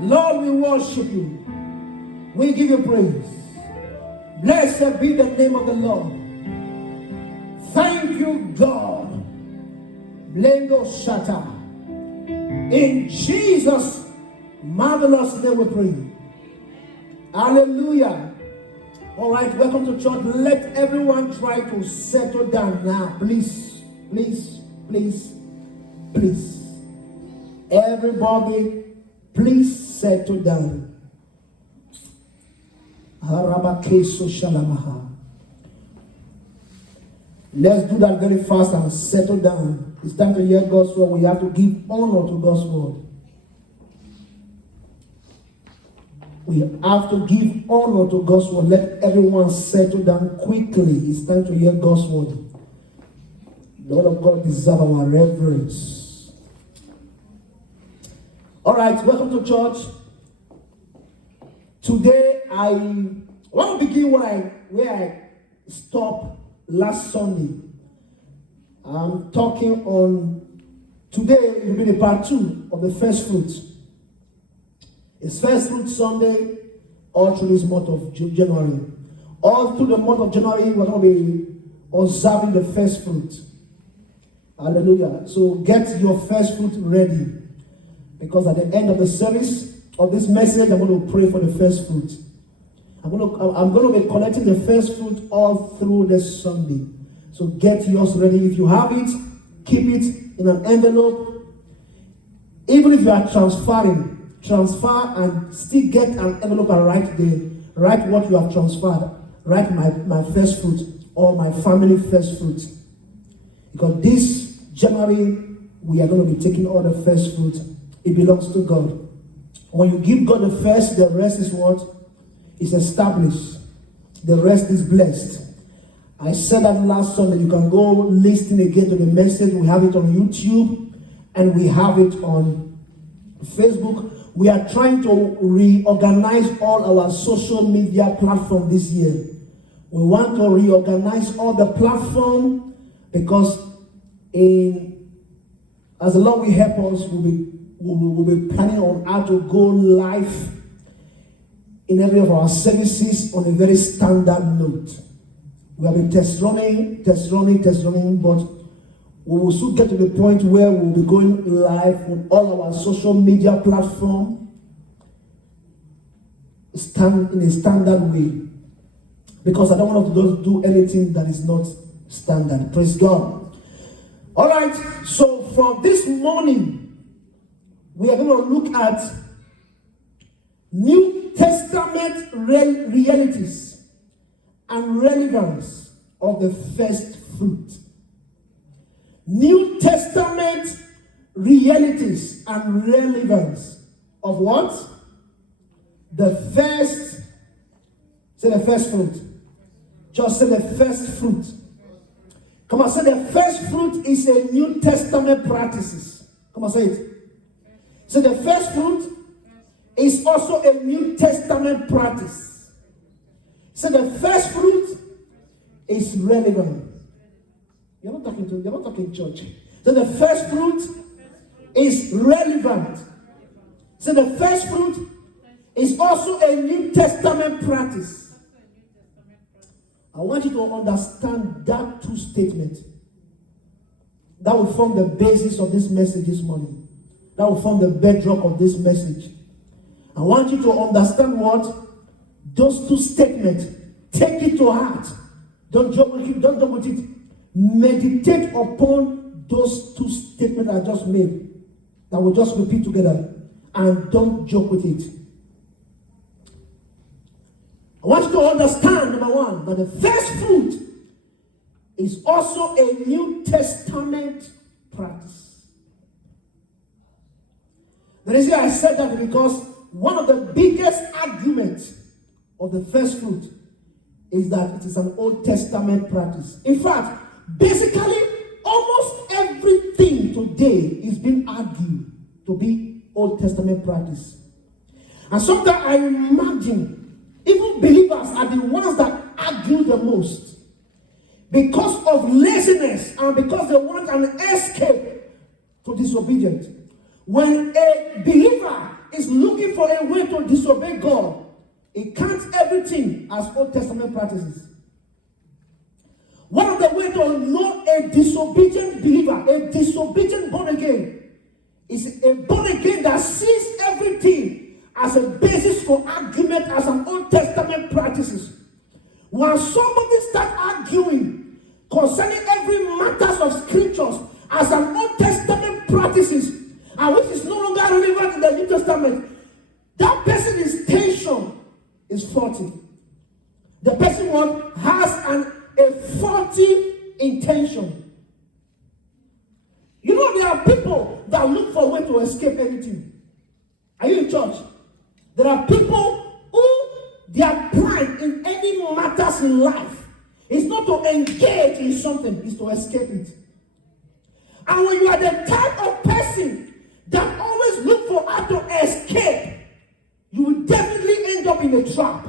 Lord, we worship you. We give you praise. Blessed be the name of the Lord. Thank you, God. Blendo Shata. In Jesus' marvelous name we pray. Hallelujah. All right, welcome to church. Let everyone try to settle down now. Please, please, please, please. Everybody, please settle down. Let's do that very fast and settle down. It's time to hear God's word. We have to give honor to God's word. We have to give honor to God's word. Let everyone settle down quickly. It's time to hear God's word. The word of God deserves our reverence. All right, welcome to church. Today I want to begin where I stopped last Sunday. I'm talking on today. It will be the part 2 of the first fruits. It's First Fruit Sunday all through this month of January. All through the month of January, we're going to be observing the first fruit. Hallelujah. So get your first fruit ready. Because at the end of the service of this message, I'm going to pray for the first fruit. I'm going to be collecting the first fruit all through this Sunday. So get yours ready. If you have it, keep it in an envelope. Even if you are transfer and still get an envelope and write what you have transferred. Write my first fruit or my family first fruit. Because this January, we are going to be taking all the first fruit. It belongs to God. When you give God the first, the rest is what? Is established. The rest is blessed. I said that last Sunday. You can go listen again to the message. We have it on YouTube and we have it on Facebook. We are trying to reorganize all our social media platforms this year. We want to reorganize all the platforms because as the Lord will help us, we'll be planning on how to go live in every of our services on a very standard note. We have been test running, but we will soon get to the point where we'll be going live on all our social media platforms in a standard way. Because I don't want to do anything that is not standard. Praise God. All right, so for this morning, we are going to look at New Testament realities and relevance of the first fruit. New Testament realities and relevance of what? The first fruit. Just say the first fruit. Come on, say the first fruit is a New Testament practices. Come on, say it. So the first fruit is also a New Testament practice. So the first fruit is relevant. You're not talking church. So the first fruit is relevant. So the first fruit is also a New Testament practice. I want you to understand that two statements. That will form the basis of this message this morning. That will form the bedrock of this message. I want you to understand what? Those two statements. Take it to heart. Don't joke with it. Meditate upon those two statements I just made. That will just repeat together. And don't joke with it. I want you to understand, number one, that the first fruit is also a New Testament practice. The reason I said that is because one of the biggest arguments of the first fruit is that it is an Old Testament practice. In fact, basically, almost everything today is being argued to be Old Testament practice. And sometimes I imagine even believers are the ones that argue the most because of laziness and because they want an escape to disobedience. When a believer is looking for a way to disobey God, it counts everything as Old Testament practices. One of the ways to know a disobedient believer, a disobedient born again, is a born again that sees everything as a basis for argument as an Old Testament practices. When somebody starts arguing concerning every matters of scriptures as an Old Testament practices, and which is no longer relevant in the New Testament, that person's tension is faulty. The person has a faulty intention. You know, there are people that look for a way to escape anything. Are you in church? There are people who their plan in any matters in life is not to engage in something, it's to escape it. And when you are the type of person that always look for how to escape, you will definitely end up in a trap.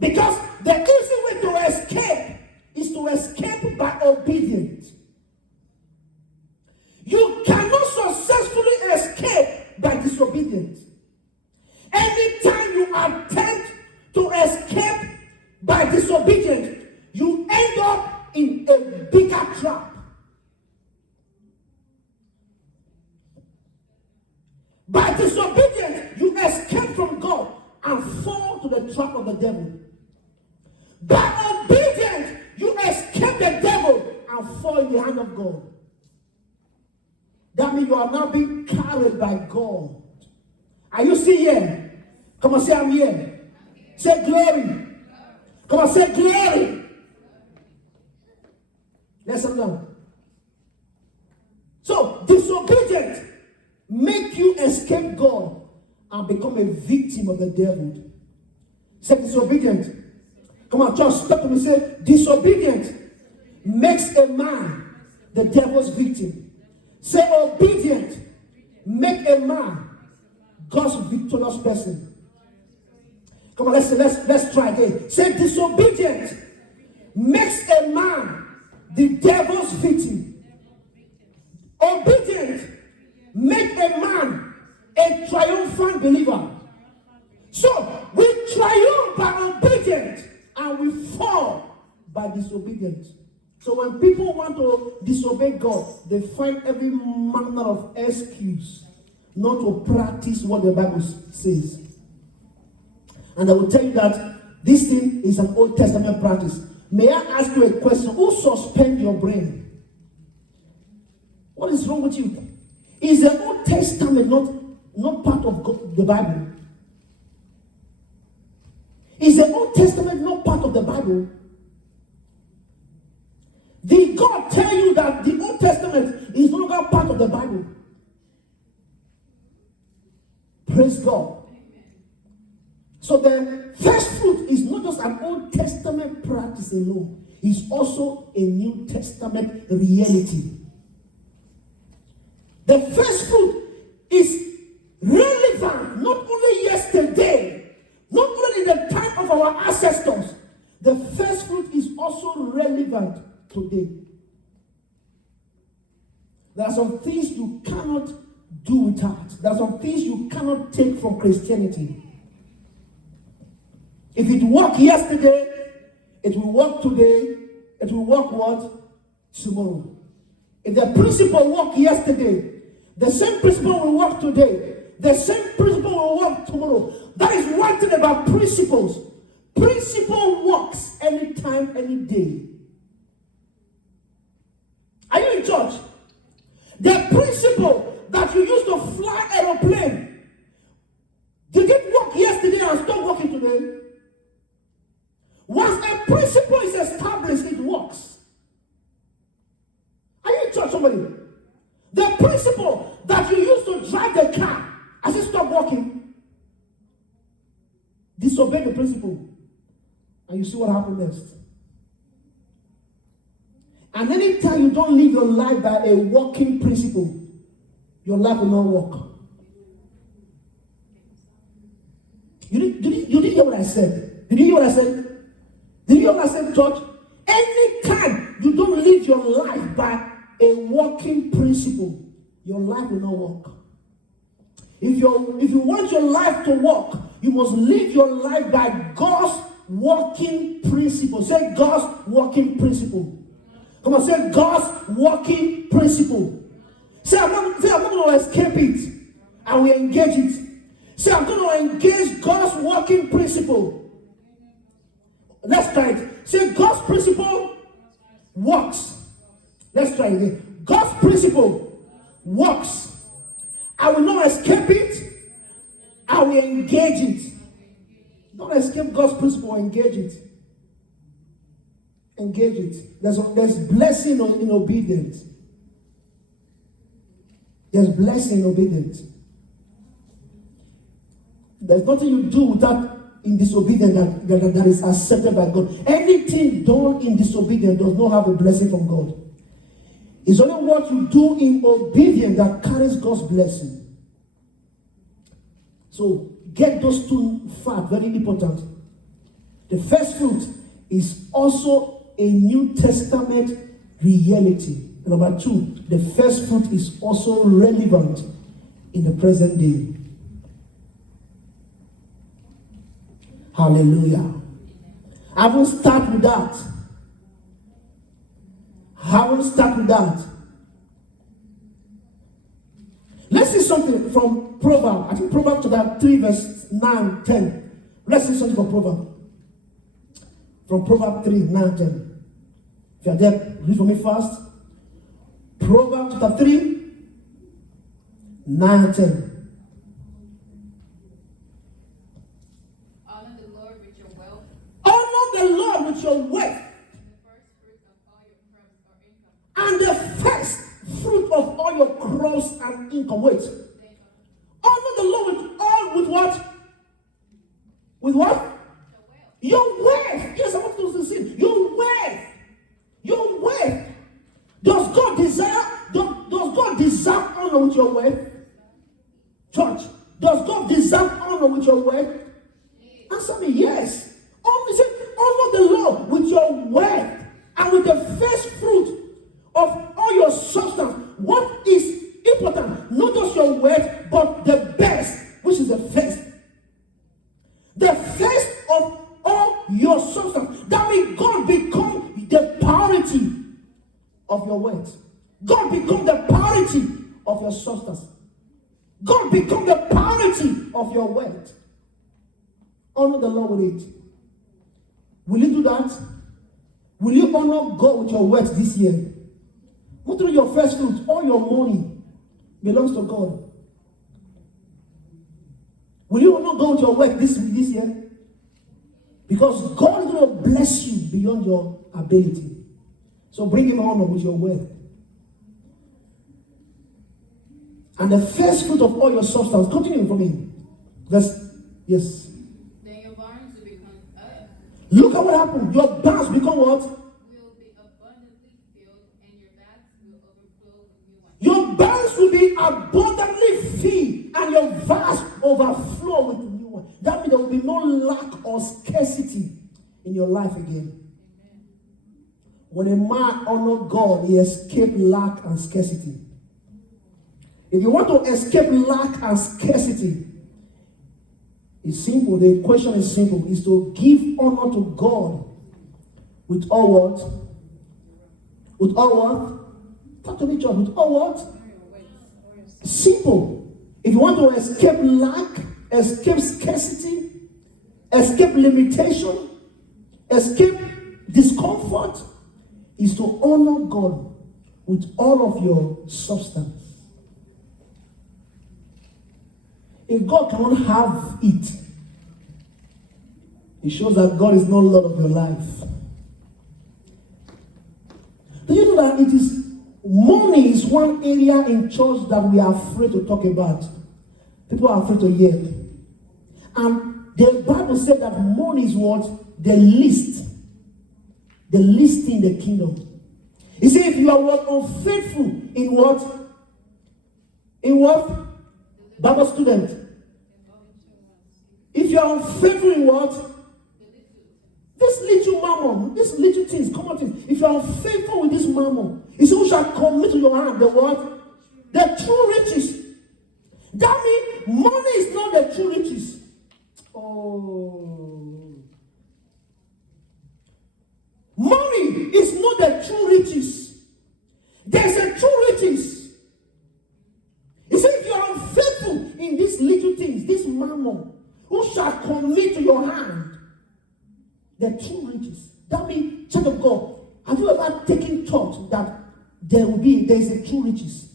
Because the easy way to escape is to escape by obedience. You cannot successfully escape by disobedience. Anytime you attempt to escape by disobedience, you end up in a bigger trap. By disobedience, you escape from God and fall to the trap of the devil. By obedience, you escape the devil and fall in the hand of God. That means you are now being carried by God. Are you still here? Come on, say I'm here. Say glory. Come on, say glory. Listen now. So, disobedience make you escape God and become a victim of the devil. Say disobedient. Come on, church, stop to me. Say disobedient makes a man the devil's victim. Say obedient make a man God's victorious person. Come on, let's try again. Say disobedient makes a man the devil's victim. Obedient make a man a triumphant believer. So we triumph by obedience and we fall by disobedience. So when people want to disobey God, they find every manner of excuse not to practice what the Bible says. And I will tell you that this thing is an Old Testament practice. May I ask you a question? Who suspend your brain? What is wrong with you? Is the Old Testament not part of God, the Bible? Is the Old Testament not part of the Bible? Did God tell you that the Old Testament is no longer part of the Bible? Praise God. So the first fruit is not just an Old Testament practice alone. It's also a New Testament reality. The first fruit is relevant not only yesterday, not only in the time of our ancestors. The first fruit is also relevant today. There are some things you cannot do without. There are some things you cannot take from Christianity. If it worked yesterday, it will work today, it will work what? Tomorrow. If the principle worked yesterday, the same principle will work today. The same principle will work tomorrow. That is one thing about principles. Principle works anytime, any day. Are you in church? The principle that you used to fly aeroplane, did it work yesterday and stop working today? Once a principle is established, it works. Are you in church, somebody? The principle that you used to drive the car, has it stopped working? Disobey the principle. And you see what happened next. And anytime you don't live your life by a working principle, your life will not work. You didn't hear what I said? Did you hear what I said? Did you hear what I said, church? Anytime you don't live your life by a working principle, your life will not work. If you want your life to work, you must live your life by God's working principle. Say God's working principle. Come on, say God's working principle. Say, I'm not going to escape it. And we engage it. Say, I'm going to engage God's working principle. Let's try it. Say, God's principle works. Let's try it again. God's principle works. I will not escape it. I will engage it. Don't escape God's principle, engage it. Engage it. There's blessing in obedience. There's blessing in obedience. There's nothing you do without in disobedience that is accepted by God. Anything done in disobedience does not have a blessing from God. It's only what you do in obedience that carries God's blessing. So get those two facts, very important. The first fruit is also a New Testament reality. Number two, the first fruit is also relevant in the present day. Hallelujah. I won't start with that. Let's see something from Proverbs. I think Proverbs chapter 3 verse 9, 10. Let's see something from Proverbs. From Proverbs 3, 9, 10. If you are there, read for me fast. Proverbs chapter 3, 9, 10. Honor the Lord with your wealth. Honor the Lord with your wealth. And the first fruit of all your crops and income. Wait. Honor the Lord with what? With what? Your wealth. Yes, I want you to see. Your wealth. Your wealth. Does God deserve honor with your wealth? Church, does God deserve honor with your wealth? Answer me, yes. Honor the Lord with your wealth and with the first fruit of all your substance. What is important? Not just your wealth, but the best, which is the first. The first of all your substance. That means God become the priority of your wealth. God become the priority of your substance. God become the priority of your wealth. Honor the Lord with it. Will you do that? Will you honor God with your wealth this year? Go through your first fruit. All your money belongs to God. Will you honor God with your wealth this year? Because God is going to bless you beyond your ability. So bring him honor with your wealth. And the first fruit of all your substance. Continue from him. Yes. Then your barns will become Look at what happened. Your barns become what? Will be abundantly filled, and your vats will overflow with new wine. Your barns will be abundantly filled, and your vats overflow with new wine. That means there will be no lack or scarcity in your life again. Amen. When a man honors God, he escapes lack and scarcity. If you want to escape lack and scarcity, it's simple. The equation is simple. Is to give honor to God with all what? With all what? Talk to me, John. With all what? Simple. If you want to escape lack, escape scarcity, escape limitation, escape discomfort, is to honor God with all of your substance. If God cannot have it, it shows that God is not Lord of your life. Do you know that money is one area in church that we are afraid to talk about? People are afraid to hear. And the Bible said that money is what? The least in the kingdom. He said if you are what? Unfaithful in what? In what? Bible student. If you are unfaithful in what? This little mammon, these little things, common things. If you are unfaithful with this mammon, he said, who shall commit to your hand the what? The true riches. That means money is not the true riches. Oh. Money is not the true riches. There's a true riches. He said, if you are unfaithful in these little things, this mammon, who shall commit to your hand the true riches? That means, child of God, have you ever taken thought that there is a true riches?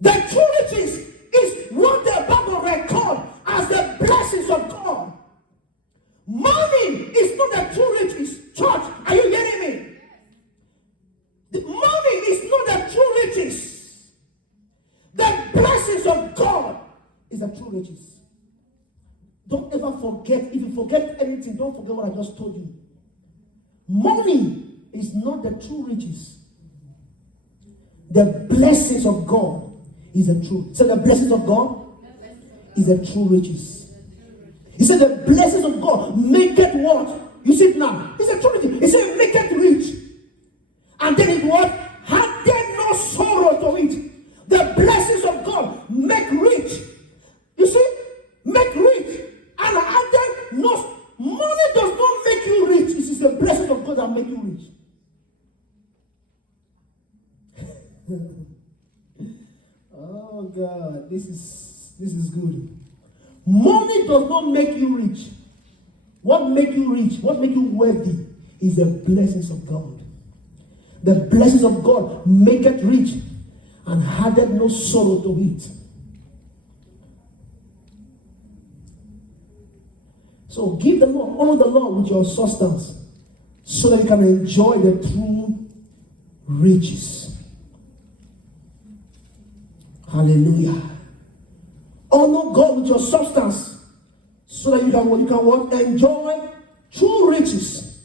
The true riches is what the Bible records as the blessings of God. Money is not the true riches. Church, are you hearing me? The money is not the true riches. The blessings of God is the true riches. Don't ever forget. If you forget anything, don't forget what I just told you. Money is not the true riches. The blessings of God is the true. So the blessings of God is the true riches. He said the blessings of God make it what? You see it now. It's a true riches. He said make it rich. And then it what? Had there no sorrow to it. The blessings of God make rich. You see? Make rich. And added no. Money does not make you rich. It is the blessings of God that make you rich. Oh God, this is good. Money does not make you rich. What make you rich, what make you wealthy is the blessings of God. The blessings of God make it rich and added no sorrow to it. So give the Lord, honor the Lord with your substance so that you can enjoy the true riches. Hallelujah. Honor God with your substance so that you can what? Enjoy true riches.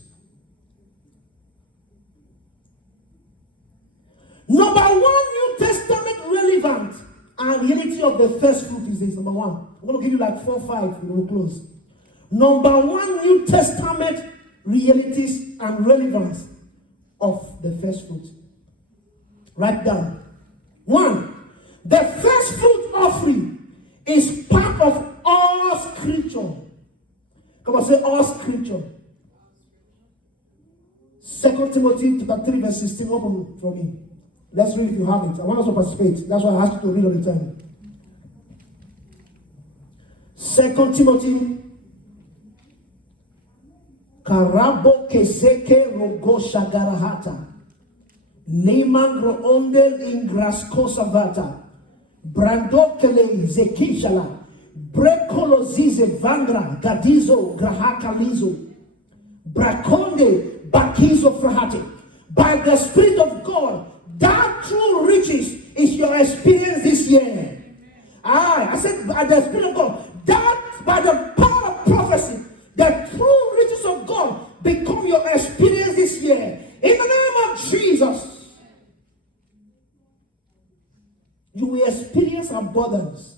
Number one, New Testament relevant and reality of the first fruit is this. Number one. I'm going to give you like 4 or 5. We will close. Number one, New Testament realities and relevance of the first fruit. Write down. 1. The first fruit offering is part of all scripture. Come on, say all scripture. 2 Timothy chapter 3 verse 16. Open for me. Let's read if you have it. I want us to participate. That's why I asked you to read all the time. 2 Timothy. Karabo keseke rogo shagarahata. Nemangro ondel ingrasko savata. Brandokele zekishala. Brekolo zize vangra gadizo grahaka lizo. Brakonde bakizo frahate. By the Spirit of God, that true riches is your experience this year. I said by the Spirit of God, that by the power of prophecy, the true riches of God become your experience this year. In the name of Jesus, you will experience abundance.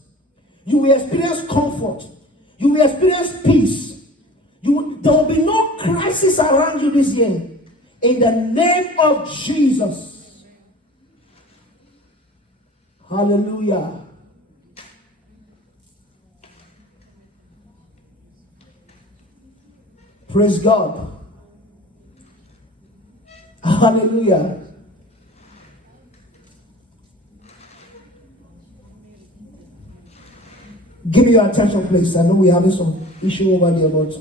You will experience comfort. You will experience peace. There will be no crisis around you this year. In the name of Jesus. Hallelujah. Praise God. Hallelujah. Give me your attention, please. I know we're having some issue over there, but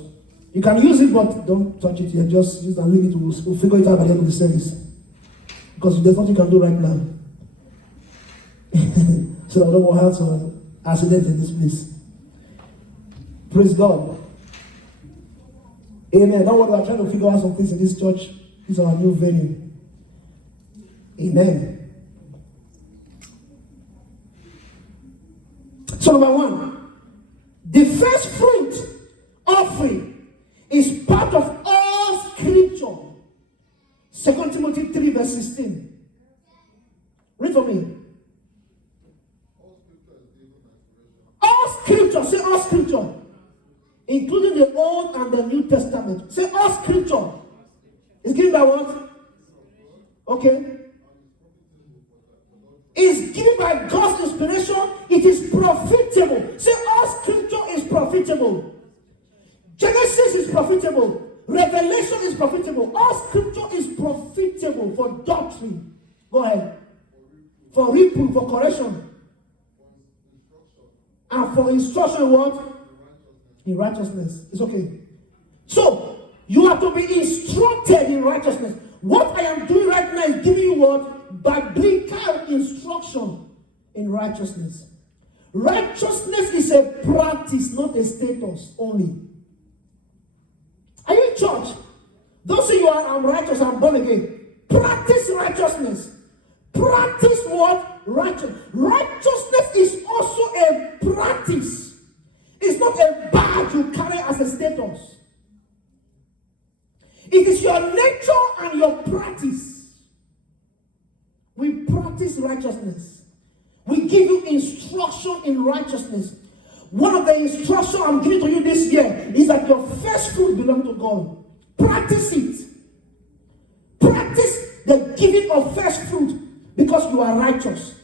you can use it, but don't touch it here. Just use and leave it. We'll figure it out by the end of the service. Because there's nothing you can do right now. So I don't want to have some accident in this place. Praise God. Amen. Now what we're trying to figure out some things in this church is our new venue. Amen. So number one, the first fruit offering is part of all scripture. 2 Timothy 3 verse 16. Read for me. All scripture. Say all scripture. Including the Old and the New Testament. Say all scripture. It's given by what? Okay? Is given by God's inspiration. It is profitable. Say, all scripture is profitable. Genesis is profitable. Revelation is profitable. All scripture is profitable for doctrine. Go ahead. For reproof, for correction. And for instruction, what? In righteousness. It's okay. So, you are to be instructed in righteousness. What I am doing right now is giving you what? Biblical instruction in righteousness. Righteousness is a practice, not a status only. Are you in church? Don't say you are, I'm righteous, I'm born again. Practice righteousness. Practice what? Righteousness is also a practice. It's not a badge you carry as a status. It is your nature and your practice. We practice righteousness. We give you instruction in righteousness. One of the instructions I'm giving to you this year is that your first fruit belongs to God. Practice it. Practice the giving of first fruit because you are righteous.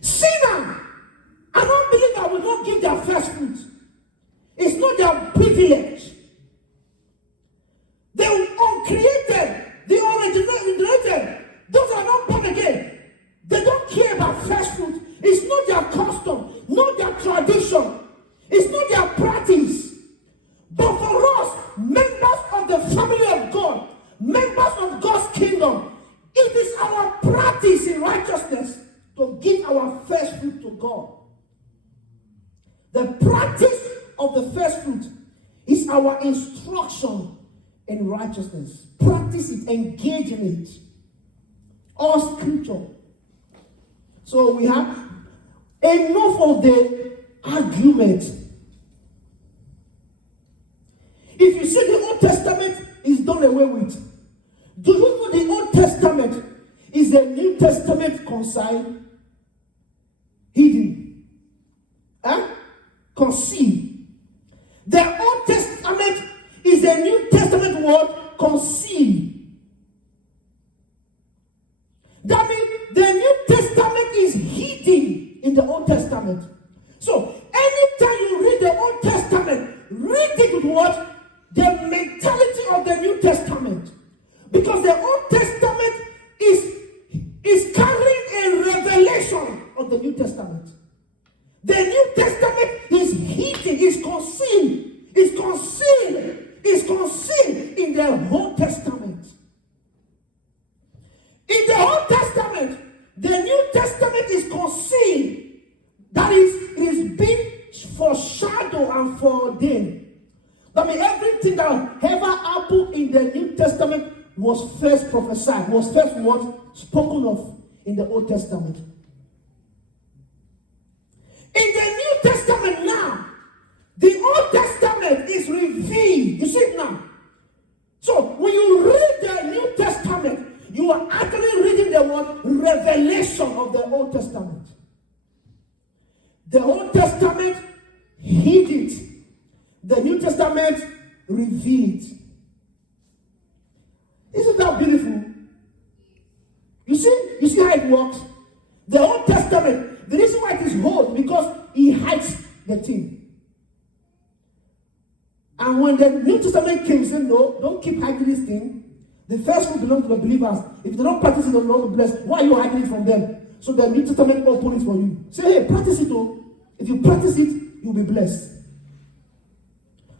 Sinner, an unbeliever will not give their first fruit. It's not their privilege. They are uncreated. They are originated. Those are not born again. They don't care about first fruit. It's not their custom, not their tradition. It's not their practice. But for us, members of the family of God, members of God's kingdom, it is our practice in righteousness to give our first fruit to God. The practice of the first fruit is our instruction in righteousness. Practice it, engage in it. All scripture. So we have enough of the argument. If you say the Old Testament is done away with, do you know the Old Testament is the New Testament concealed? Hidden. Huh? Concealed. The Old Testament is the New Testament word concealed. That means the New Testament is hidden in the Old Testament. So, anytime you read the Old Testament, read it with what? The mentality of the New Testament. Because the Old Testament is carrying a revelation of the New Testament. The New Testament is hidden, is concealed in the Old Testament. In the Old Testament, the New Testament is concealed. That is, it is being foreshadowed and foreordained. That means everything that ever happened in the New Testament was first prophesied, was first what? Spoken of in the Old Testament. In the New Testament now, the Old Testament is revealed. You see it now. So when you read the New Testament, you are actually reading the word revelation of the Old Testament. The Old Testament hid it. The New Testament revealed it. Isn't that beautiful? You see how it works? The Old Testament, the reason why it is old, because he hides the thing. And when the New Testament came, he said, no, don't keep hiding this thing. The first fruit belongs to the believers. If they don't practice it, they will not be blessed. Why are you hiding it from them? So the New Testament opened it for you. Say, hey, practice it though. If you practice it, you'll be blessed.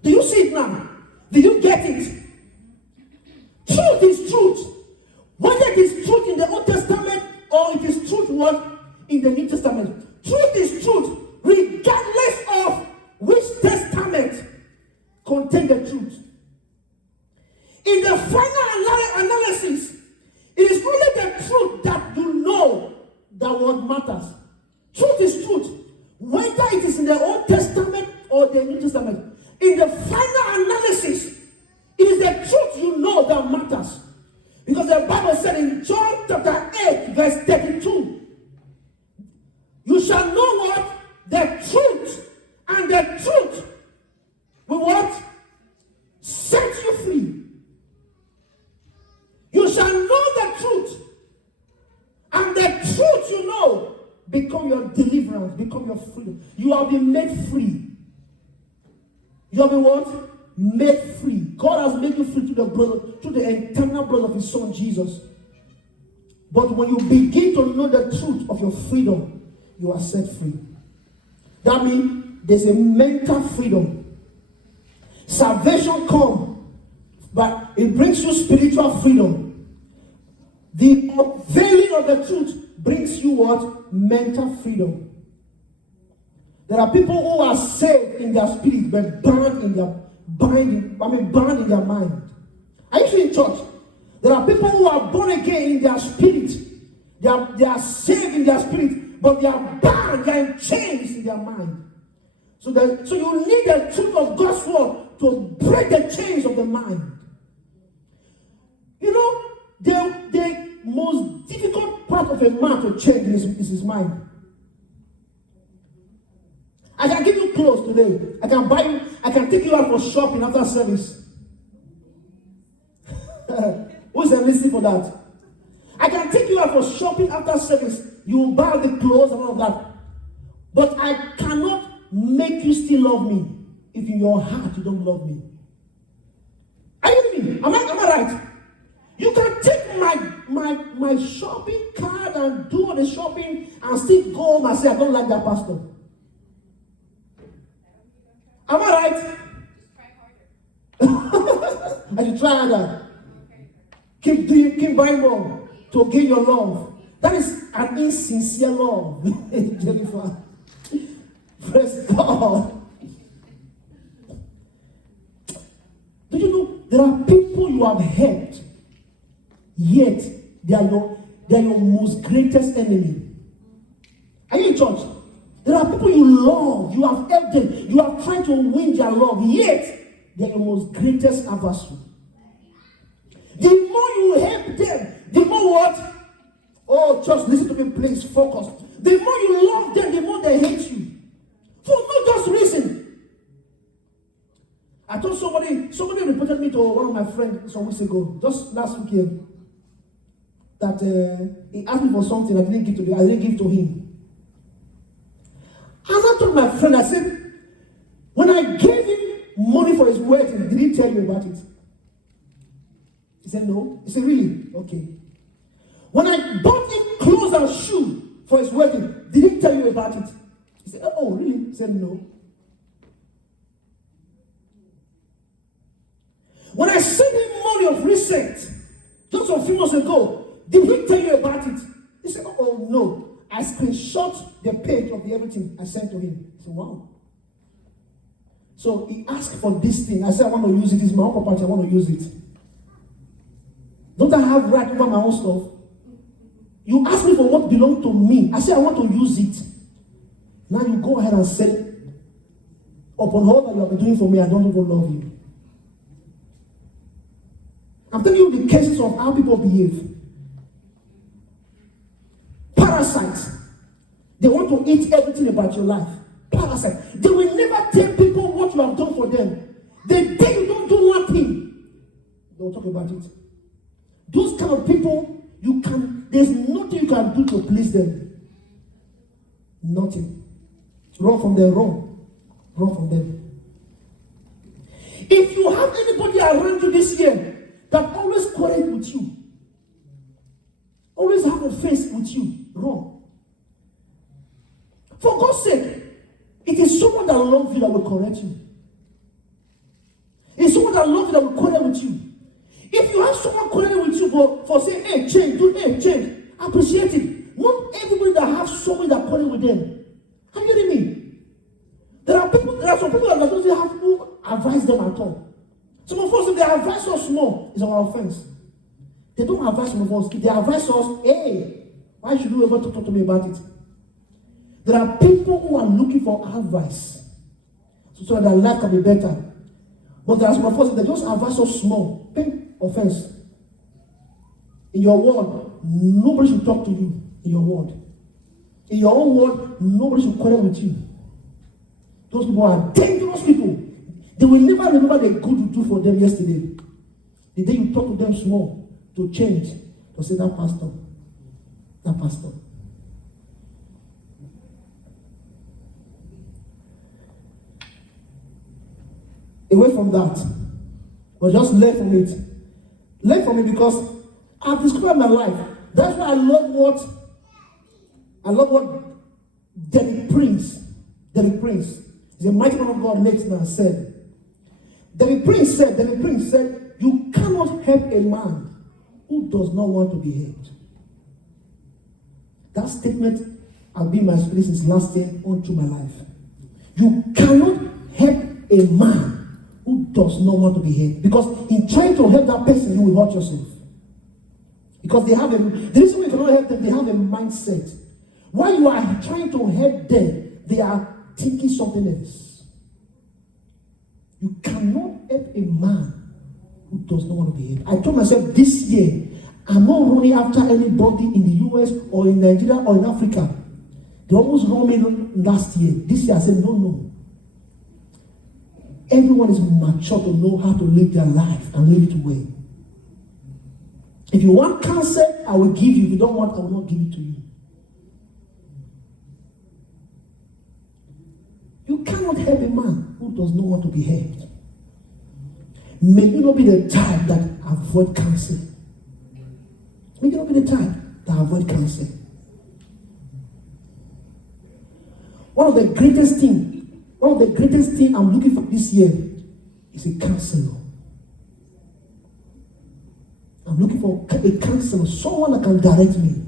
Do you see it now? Do you get it? Truth is truth. Whether it is truth in the Old Testament or it is truth what? In the New Testament. Truth is truth, regardless of which testament contains the truth. In the final analysis, it is only the truth that you know that what matters. Truth is truth. Whether it is in the Old Testament or the New Testament. In the final analysis, it is the truth you know that matters. Because the Bible said in John chapter 8, verse 32, you shall know what? The truth. And the truth will what? Set you free. You shall know become your deliverance, become your freedom. You have been made free. You have been what? Made free. God has made you free through the blood, through the eternal blood of his son Jesus. But when you begin to know the truth of your freedom, you are set free. That means there's a mental freedom. Salvation comes, but it brings you spiritual freedom. The unveiling of the truth brings you what? Mental freedom. There are people who are saved in their spirit, but burned in their mind. Are you in church? There are people who are born again in their spirit. They are saved in their spirit, but they are bound, they are in chains in their mind. So you need the truth of God's word to break the chains of the mind. You know, the most difficult part of a man to change is his mind. I can give you clothes today. I can take you out for shopping after service. Who's listening for that? I can take you out for shopping after service. You will buy the clothes and all of that. But I cannot make you still love me if in your heart you don't love me. Are you with me? Am I right? You can take my shopping card and do all the shopping and still go home and say, I don't like that pastor. Am I right? Just try harder. I should try harder. Keep buying more to gain your love. That is an insincere love, Jennifer. Praise God. Do you know there are people you have helped, yet they are your most greatest enemy? Are you in church? There are people you love, you have helped them, you have tried to win their love, yet they are your most greatest adversary. The more you help them, the more what? Oh, just listen to me, please, focus. The more you love them, the more they hate you. For no just reason. I told somebody reported me to one of my friends some weeks ago, just last weekend, that he asked me for something I didn't give to him. And I told my friend, I said, when I gave him money for his wedding, did he tell you about it? He said, no. He said, really? Okay. When I bought him clothes and shoes for his wedding, did he tell you about it? He said, oh, really? He said, no. When I sent him money of recent, just a few months ago, did he tell you about it? He said, oh, no. I screenshot the page of everything I sent to him. He said, wow. So he asked for this thing. I said, I want to use it. It's my own property. I want to use it. Don't I have right over my own stuff? You ask me for what belongs to me. I said, I want to use it. Now you go ahead and say, upon all that you have been doing for me, I don't even love you. I'm telling you the cases of how people behave. Parasites. They want to eat everything about your life. Parasites. They will never tell people what you have done for them. The day you don't do one thing, they'll talk about it. Those kind of people, there's nothing you can do to please them. Nothing. Run from them, run from them. If you have anybody around you this year that always quarrel with you, always have a face with you, run. For God's sake, it is someone that loves you that will correct you. It's someone that loves you that will quarrel with you. If you have someone quarreling with you for saying, hey, change, appreciate it. Not everybody that has someone that quarrel with them. Are you getting me? There are some people that doesn't have who advise them at all. Some of us, if they advise us small, it's our offense. They don't advise some of us. If they advise us, hey, why should you ever talk to me about it? There are people who are looking for advice so that their life can be better. But there are some of us, they just advise us small. Pain, offense. In your word, nobody should talk to you. In your word. In your own word, nobody should quarrel with you. Those people are dangerous people. They will never remember the good you do for them yesterday. The day you talk to them small, to change, to say that pastor. away from that. But just learn from it. Learn from it because I've discovered my life. That's why I love what Derek Prince, is a mighty man of God, next man said. Derek Prince said, you cannot help a man who does not want to be helped. That statement has been my spirit since last year on through my life. You cannot help a man who does not want to be helped. Because in trying to help that person, you will hurt yourself. Because the reason why you cannot help them, they have a mindset. While you are trying to help them, they are thinking something else. You cannot help a man who does not want to be helped. I told myself this year, I'm not running after anybody in the US or in Nigeria or in Africa. They almost run me last year. This year I said, no. Everyone is mature to know how to live their life and live it well. If you want counsel, I will give you. If you don't want, I will not give it to you. You cannot help a man who does not want to be helped. May you not be the type that avoid counsel. May you not be the type that avoid counsel. One of the greatest things I'm looking for this year is a counselor. I'm looking for a counselor, someone that can direct me.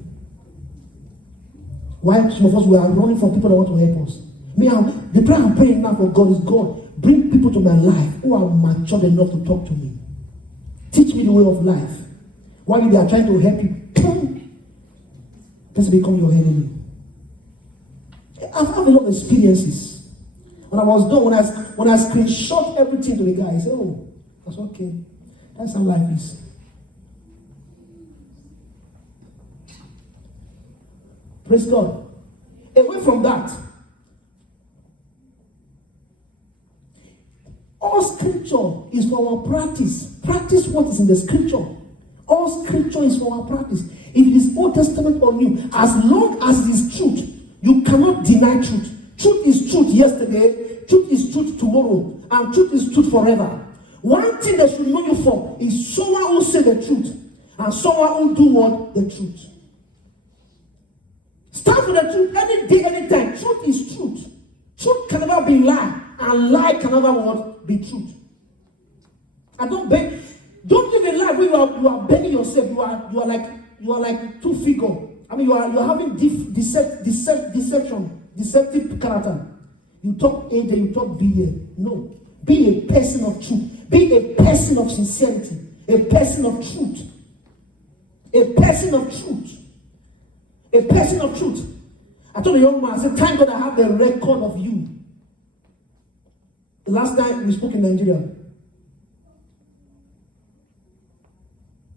Why some of us we are running from people that want to help us? The prayer I'm praying now for God is, God, bring people to my life who are matured enough to talk to me. Teach me the way of life. While they are trying to help you, let's become your enemy. I've had a lot of experiences. When I was done, when I screenshot everything to the guy, I said, oh, that's okay. That's how life is. Praise God. Away from that, all scripture is for our practice. Practice what is in the scripture. All scripture is for our practice. If it is Old Testament or New, as long as it is truth, you cannot deny truth. Truth is truth yesterday, truth is truth tomorrow, and truth is truth forever. One thing they should know you for is someone who say the truth and someone who do what? The truth. Stand for the truth any day, anytime. Truth is truth. Truth can never be lie, and lie can never what? Be truth. I don't beg. Don't live a life where you are begging yourself. You are like two figure. I mean, you are having deceptive character. You talk A, then you talk B here. No. Be a person of truth. Be a person of sincerity. A person of truth. A person of truth. A person of truth. I told the young man, I said, thank God I have the record of you. The last time we spoke in Nigeria.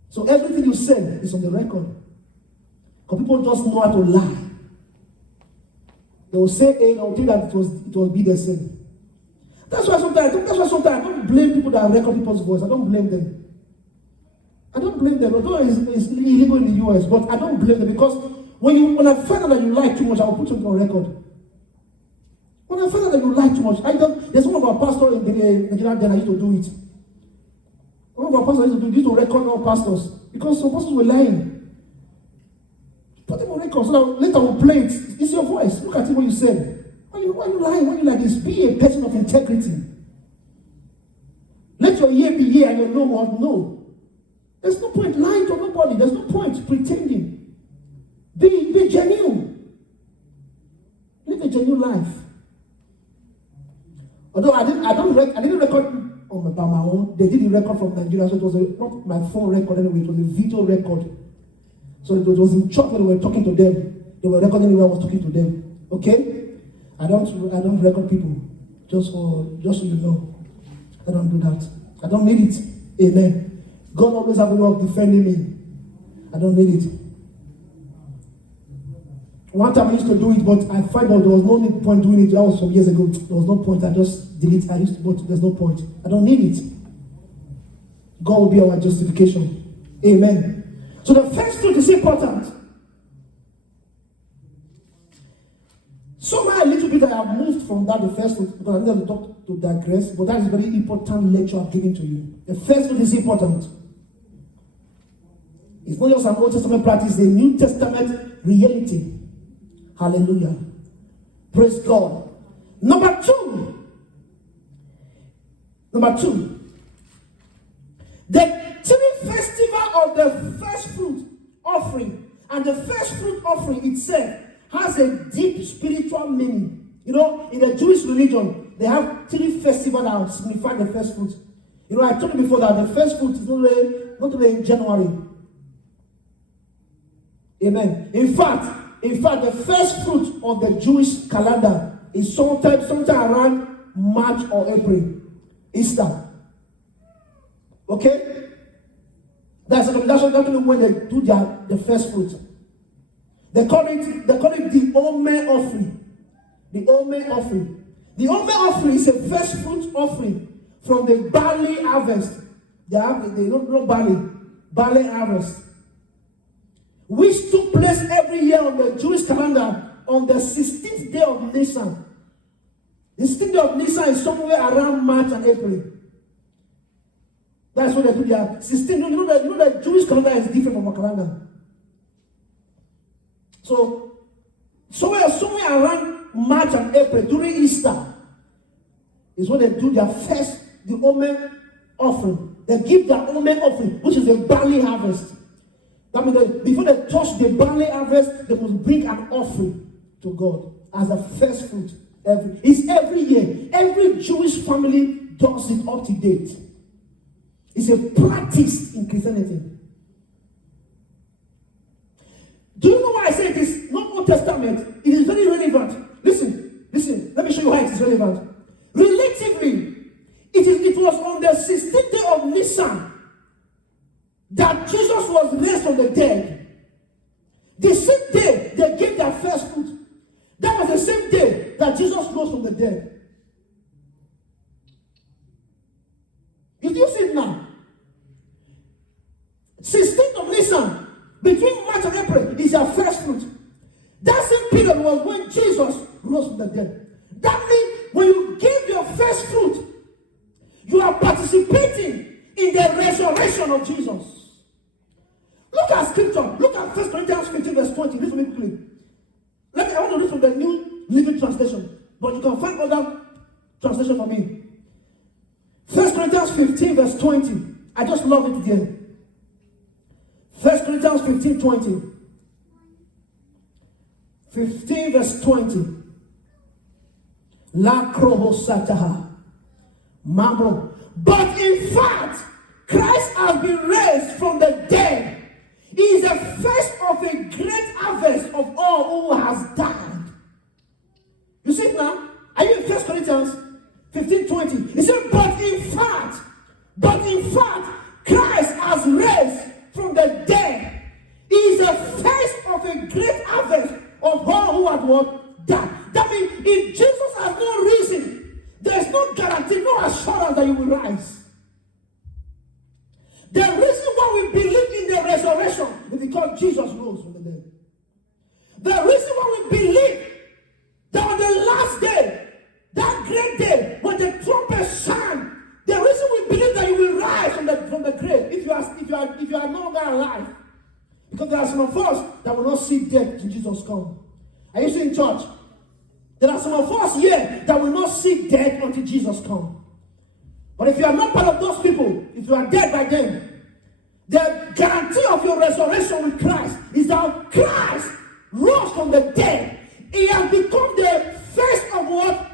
So everything you said is on the record. Because people just know how to lie. They will say A, they will think that it will be the same. That's why sometimes I don't blame people that record people's voice. I don't blame them. Although it's illegal in the US, but I don't blame them because when I find out that you lie too much, I will put it on record. When I find out that you lie too much, there's one of our pastors in Nigeria then I used to do it. One of our pastors used to record all pastors because some pastors were lying. Put them on record so that later we'll play it. It's your voice. Look at it what you said. Why are you lying? Why are you like this? Be a person of integrity. Let your ear be here and your no what no. There's no point lying to nobody. There's no point pretending. Be genuine. Live a genuine life. Although I didn't record by my own. They did the record from Nigeria, so it was not my phone record anyway. It was a video record. So it was in church when we were talking to them. They were recording when I was talking to them. Okay? I don't record people. Just so you know. I don't do that. I don't need it. Amen. God always have a way of defending me. I don't need it. One time I used to do it, but I find out there was no point doing it. That was some years ago. There was no point. I just delete. But there's no point. I don't need it. God will be our justification. Amen. So the first fruit is important. Somehow a little bit I have moved from that, the first fruit, because I need to talk to digress, but that is a very important lecture I'm giving to you. The first fruit is important. It's not just an Old Testament practice, it's a New Testament reality. Hallelujah. Praise God. Number two. The three festival of the first fruit offering, and the first fruit offering itself has a deep spiritual meaning. You know, in the Jewish religion, they have three festivals that signify the first fruit. You know, I told you before that the first fruit is not only in January. Amen. In fact, the first fruit of the Jewish calendar is sometime around March or April. Easter. Okay? That's actually when they do the first fruit. They call it the Omer offering. The Omer offering. The Omer offering is a first fruit offering from the barley harvest. They don't know barley harvest, which took place every year on the Jewish calendar on the 16th day of Nisan. The 16th day of Nisan is somewhere around March and April. That's what they do there. 16. You know that Jewish calendar is different from our calendar. So somewhere around March and April during Easter is when they do the Omer offering. They give their Omer offering, which is a barley harvest. That means before they touch the barley harvest, they must bring an offering to God as a first fruit. It's every year. Every Jewish family does it up to date. It's a practice in Christianity. Do you know why I say it is not Old Testament? It is very relevant. Listen. Let me show you why it is relevant. Relatively, it was on the 16th day of Nisan that Jesus was raised from the dead. The same day they gave their first fruit. That was the same day that Jesus rose from the dead. If you see it now, 16th of Nisan, between March and April, is your first fruit. That same period was when Jesus rose from the dead. That means when you give your first fruit, you are participating in the resurrection of Jesus. Look at scripture. Look at 1 Corinthians 15 verse 20. Read for me quickly. I want to read from the New Living Translation, but you can find other translation for me. 1 Corinthians 15 verse 20. I just love it there. 1 Corinthians 15, 20. 15 verse 20. La kroho sataha. Mambo. But in fact, Christ has been raised from the dead. He is the first of a great harvest of all who has died. You see it now? Are you in 1 Corinthians 15, 20? He said, but in fact, Christ has raised from the dead. He is the first of a great harvest of all who have what? Died. That means if Jesus has no reason, there is no guarantee, no assurance that he will rise. The reason why we believe in the resurrection is because Jesus rose from the dead. The reason why we believe that on the last day, that great day, when the trumpet sound, the reason we believe that you will rise from the grave, if you are no longer alive, because there are some of us that will not see death till Jesus come. Are you seeing church? There are some of us here that will not see death until Jesus come. But if you are not part of those people, if you are dead by then, the guarantee of your resurrection with Christ is that Christ rose from the dead. He has become the first of what?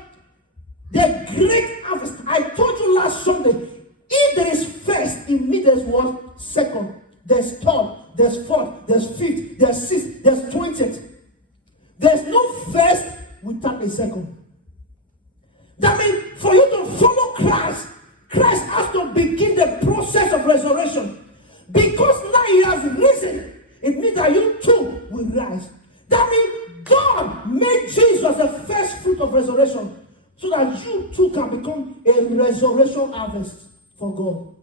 The great harvest. I told you last Sunday, if there is first, it means there's what? Second. There's third. There's fourth. There's fifth. There's sixth. There's 20th. There's no first without a second. That means for you to follow Christ, Christ has to begin the process of resurrection. Because now he has risen, it means that you too will rise. That means God made Jesus the first fruit of resurrection so that you too can become a resurrection harvest for God.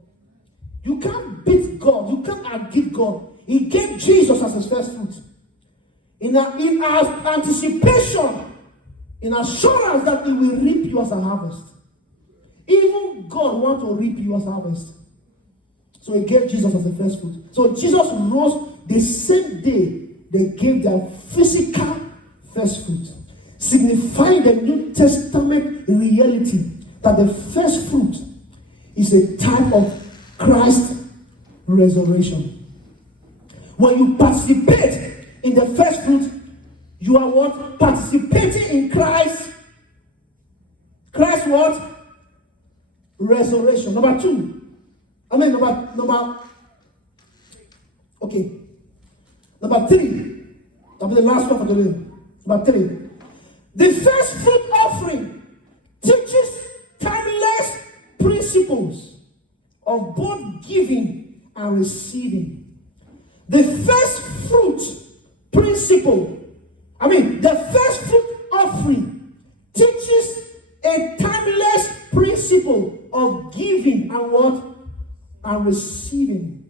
You can't beat God. You can't outgive God. He gave Jesus as his first fruit. In our anticipation in assurance that He will reap you as a harvest. Even God wants to reap you as a harvest. So He gave Jesus as the first fruit. So Jesus rose the same day they gave their physical first fruit, signifying the New Testament reality that the first fruit is a type of Christ's resurrection. When you participate in the first fruit, you are what? Participating in Christ's what? Resurrection. Number three. That'll be the last one for today. Number three. The first fruit offering teaches timeless principles of both giving and receiving. The first fruit offering teaches a timeless principle of giving and what? And receiving.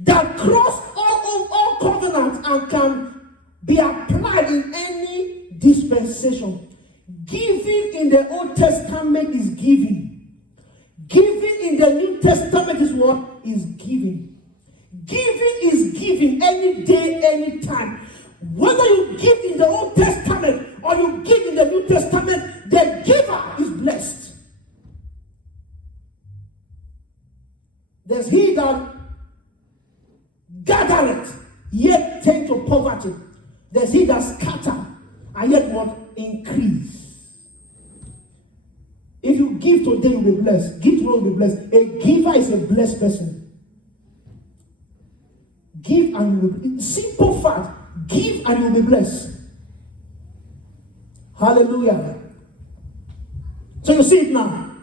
That cross all covenants and can be applied in any dispensation. Giving in the Old Testament is giving. Giving in the New Testament is what? Is giving. Giving is giving any day, any time. Whether you give in the Old Testament or you give in the New Testament, the giver is blessed. There's he that gathereth, yet tend to poverty. There's he that scatter, and yet what? Increase. If you give today, you'll be blessed. Give tomorrow, you'll be blessed. A giver is a blessed person. Give and you will be. Simple fact. Give and you'll be blessed. Hallelujah. So you see it now.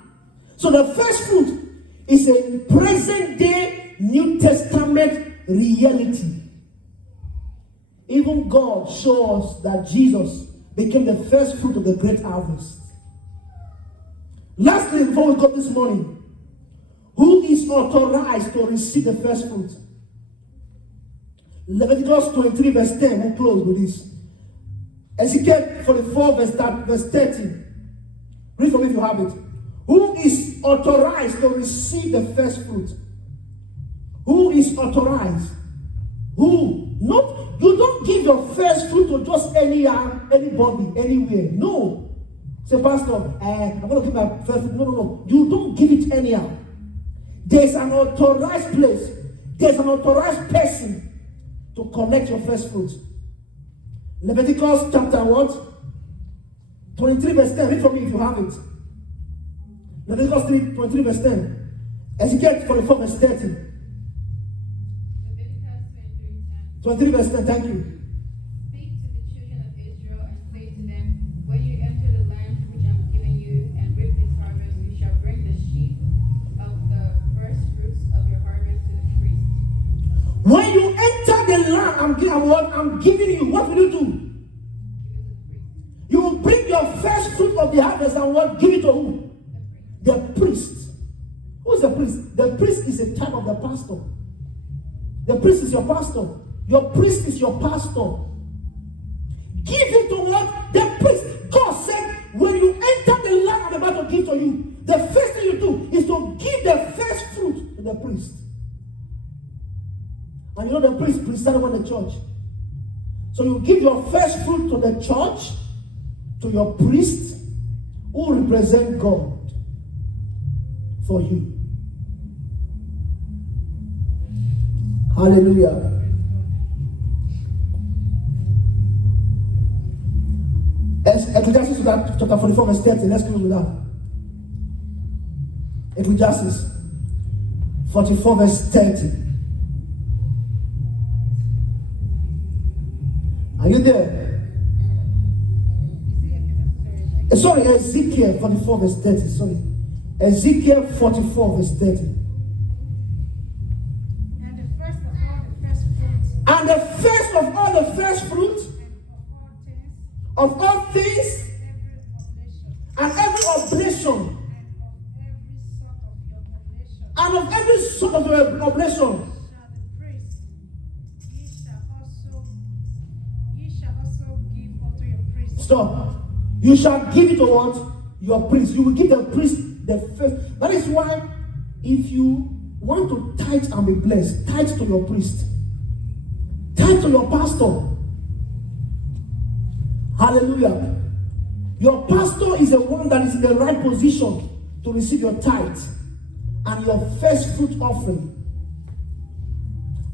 So the first fruit is a present day New Testament reality. Even God shows that Jesus became the first fruit of the great harvest. Lastly, before we go this morning, who is authorized to receive the first fruit? Leviticus 23 verse 10, we'll close with this. Ezekiel 44 verse 30. Read for me if you have it. Who is authorized to receive the first fruit? Who is authorized? Who? Not, you don't give your first fruit to just anybody, anywhere. No. Say, Pastor, I'm going to give my first fruit. No. You don't give it anyhow. There's an authorized place. There's an authorized person to collect your first fruit. Leviticus chapter what? 23 verse 10. Read for me if you have it. Leviticus 23 verse 10. Ezekiel 44 verse 30. Leviticus 23 verse 10. Thank you. Speak to the children of Israel and say to them, when you enter the land which I'm giving you and reap its harvest, you shall bring the sheaf of the first fruits of your harvest to the priest. When you enter the land I'm giving you, what will you do? You will bring your first fruit of the harvest and what? Give it to who? The priest. Who is the priest? The priest is a type of the pastor. The priest is your pastor. Your priest is your pastor. Give it to what? The priest. God said, when you enter the land I'm about to give to you, the first thing you do is to give the first fruit to the priest. And you know the priest presided over the church. So you give your first fruit to the church, to your priest, who represent God for you. Hallelujah. Ecclesiastes chapter 44 verse 30. Let's close with that. Ecclesiastes 44 verse 30. Are you there? Sorry, Ezekiel 44 verse 30. Sorry. Ezekiel 44 verse 30. And the first of all the first fruits of all things and every oblation and of every sort of your oblation Stop. You shall give it to what? Your priest. You will give the priest the first. That is why if you want to tithe and be blessed, tithe to your priest. Tithe to your pastor. Hallelujah. Your pastor is the one that is in the right position to receive your tithe and your first fruit offering.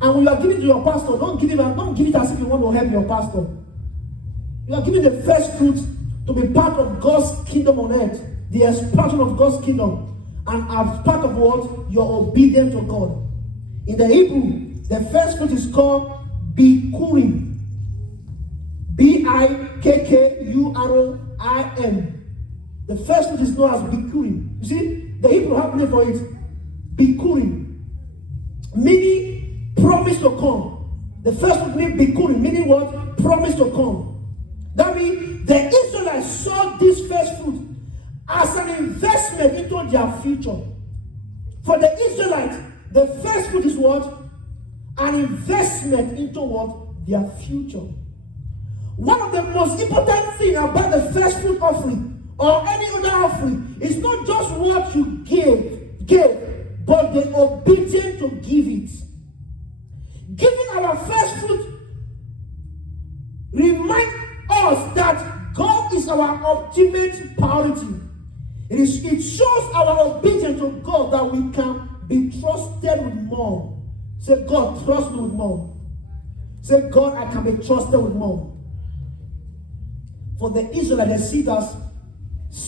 And when you are giving to your pastor, don't give it as if you want to help your pastor. You are giving the first fruit to be part of God's kingdom on earth, the expansion of God's kingdom, and as part of what? You're obedient to God. In the Hebrew, the first fruit is called Bikurim. Bikkurim. The first fruit is known as Bikurim. You see, the Hebrew have name for it. Bikurim. Meaning promise to come. The first fruit means Bikurim, meaning what? Promise to come. That means the Israelites saw this first fruit as an investment into their future. For the Israelites, the first fruit is what? An investment into what? Their future. One of the most important things about the first fruit offering or any other offering is not just what you gave, but the obedience to give it. Giving our first fruit reminds us that God is our ultimate priority. It shows our obedience to God that we can be trusted with more. Say, God, trust me with more. Say, God, I can be trusted with more. For the Israelites, they see that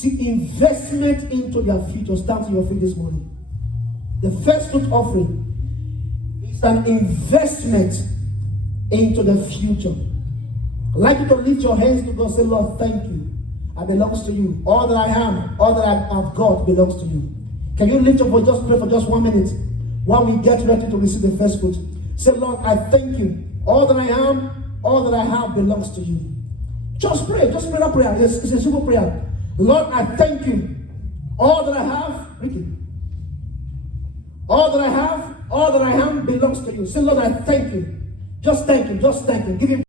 investment into their future. Stand to your feet this morning. The first fruit offering is an investment into the future. I'd like you to lift your hands to God and say, Lord, thank you. I belongs to you. All that I am, all that I have got belongs to you. Can you lift your voice? Just pray for just 1 minute while we get ready to receive the first fruit. Say, Lord, I thank you. All that I am, all that I have belongs to you. Just pray. Just pray that prayer. It's a simple prayer. Lord, I thank you. All that I have, Ricky. All that I have, all that I am belongs to you. Say, Lord, I thank you. Just thank him. Just thank him. Give him